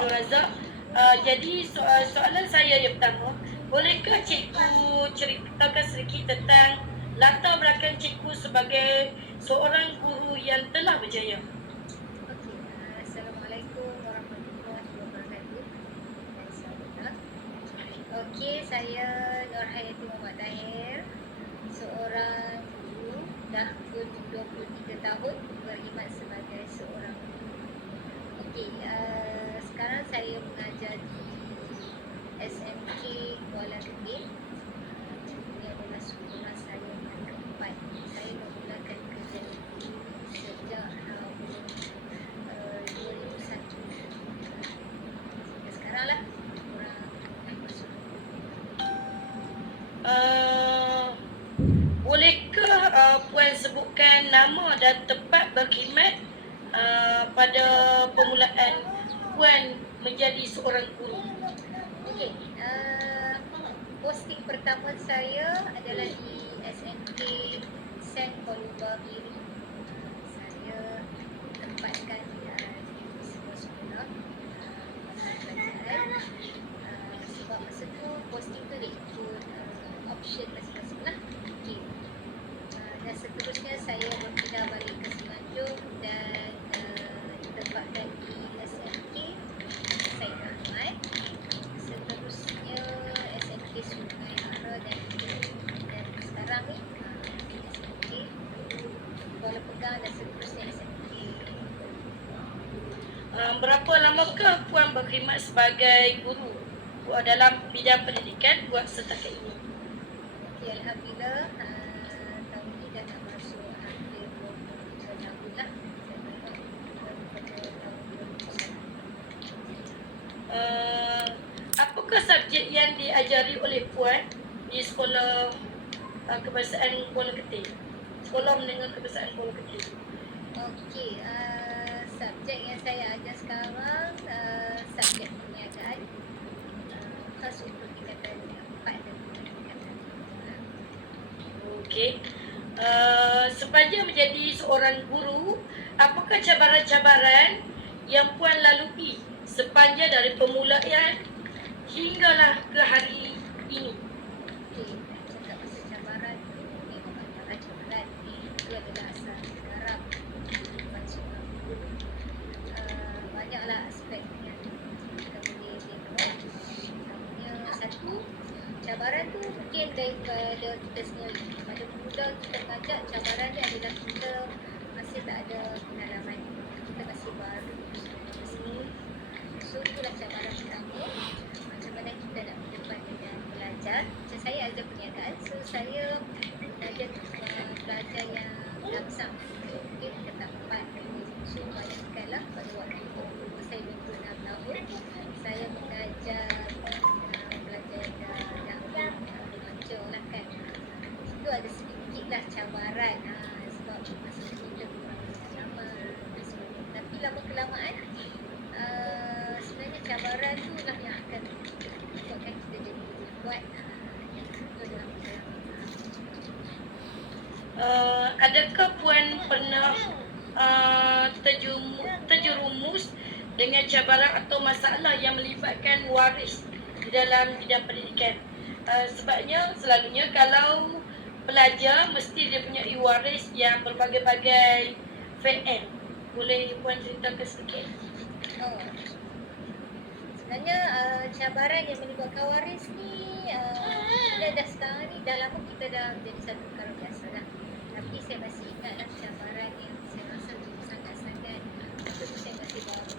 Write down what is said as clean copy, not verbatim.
Abdul Razak. Jadi soalan saya yang pertama, bolehkah cikgu ceritakan sedikit tentang latar belakang cikgu sebagai seorang guru yang telah berjaya? Okey, Assalamualaikum warahmatullahi wabarakatuh. Dan sahabat. Okey, saya Nur Hayati Muhammad Tahir, seorang guru, dah 23 tahun berkhidmat sebagai seorang guru. Okey, sekarang saya mengajar di SMK Kuala Kedah. Ini adalah sekolah saya yang keempat. Saya memulakan kerja ini sejak tahun 2001. Sekarang lah kurang masuk. Bolehkah Puan sebutkan nama dan tempat berkhidmat pada permulaan Puan menjadi seorang guru? Okey, posting pertama saya adalah di SMK Saint Columba Miri. Saya tempatkan di sebuah sekolah kerajaan. Sebab masa tu posting tu dia ikut option masing-masing lah. Okey. Dan seterusnya saya berpindah balik ke Semenanjung dan ditempatkan di SMK Said Ahmad. Seterusnya SMK Sungai Ara dan sekarang ni SMK Kuala Pegang dan seterusnya SMK. Berapa lamakah Puan berkhidmat sebagai guru dalam bidang pendidikan buat setakat ini? Okay, Alhamdulillah, tahun ni dah nak masuk hampir 23 tahun lah. Apakah subjek yang diajari oleh Puan di sekolah kebangsaan Kuala Kedah? Sekolah Menengah Kebangsaan Kuala Kedah. Okey, subjek yang saya ajar sekarang subjek perniagaan, khas untuk tingkatan 4 dan tingkatan 5. Okey. Sepanjang menjadi seorang guru, apakah cabaran-cabaran yang Puan lalui sepanjang dari permulaan hinggalah ke hari ini? Okey, cakap pasal cabaran tu memang antara cabaran itu adalah asal garap kehidupan seorang guru. Banyaklah aspek yang kita boleh tengok. Namanya satu, cabaran tu mungkin daripada kita sendiri. Pada mula kita mengajar, cabaran dia adalah kita masih tak ada pengalaman, kita masih baru semua. So itulah cabaran pertama. Macam mana kita nak berdepan dengan pelajar. Macam saya ajar perniagaan, so saya ajar pelajar yang langsam, mungkin dekat 4. So bayangkanlah pada waktu itu saya 26 tahun, saya mengajar pelajar yang dah remaja lah kan. Itu ada sedikitlah cabaran, sebab masa tu kita kurang pengalaman dan sebagainya. Tapi lama kelamaan sebenarnya cabaran tu lah yang akan buatkan kita jadi kuat. Itu adalah Adakah Puan pernah terjerumus dengan cabaran atau masalah yang melibatkan waris di dalam bidang pendidikan? Sebabnya selalunya kalau pelajar mesti dia punya waris yang berbagai-bagai VM. Boleh Puan ceritakan sedikit? Sebenarnya cabaran yang melibatkan waris ni kita dah sekarang ni dah lama kita dah jadi satu perkara biasa lah. Tapi saya masih ingatlah cabaran yang saya rasa tu sangat-sangat, masa tu saya masih baru